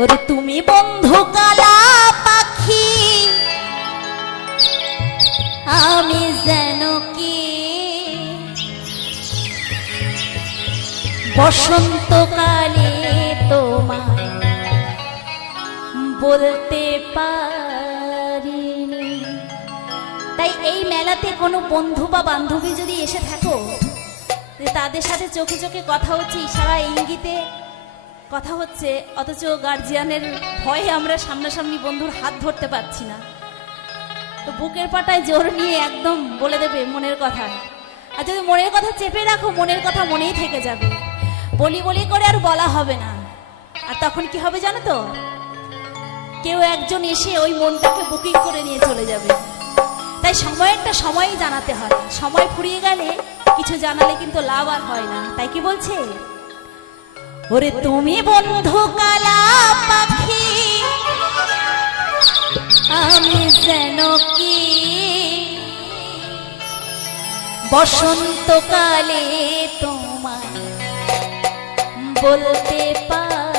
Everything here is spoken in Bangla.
ওরে তুমি বন্ধু কালা পাখি, আমি যেন কি বসন্তকালে তোমায় বলতে পারিনি। তাই এই মেলাতে কোনো বন্ধু বা বান্ধবী যদি এসে থাকো, তাদের সাথে চোখে চোখে কথা হচ্ছে, ইশারা ইঙ্গিতে কথা হচ্ছে, অথচ গার্জিয়ানের ভয়ে আমরা সামনাসামনি বন্ধুর হাত ধরতে পারছি না, তো বুকের পাটায় জোর নিয়ে একদম বলে দেবে মনের কথা। আর যদি মনের কথা চেপে রাখো, মনের কথা মনেই থেকে যাবে, বলি বলি করে আর বলা হবে না। আর তখন কি হবে জানো তো, কেউ একজন এসে ওই মনটাকে বুকিং করে নিয়ে চলে যাবে। তাই সময়েরটা সময়ই জানাতে হয়, সময় ফুরিয়ে গেলে কিছু জানালে কিন্তু লাভ আর হয় না। তাই কি বলছে, ওরে তুমি বন্ধু কালা পাখি, আমি যেন কি বসন্তকালে তোমায় বলতে পারি।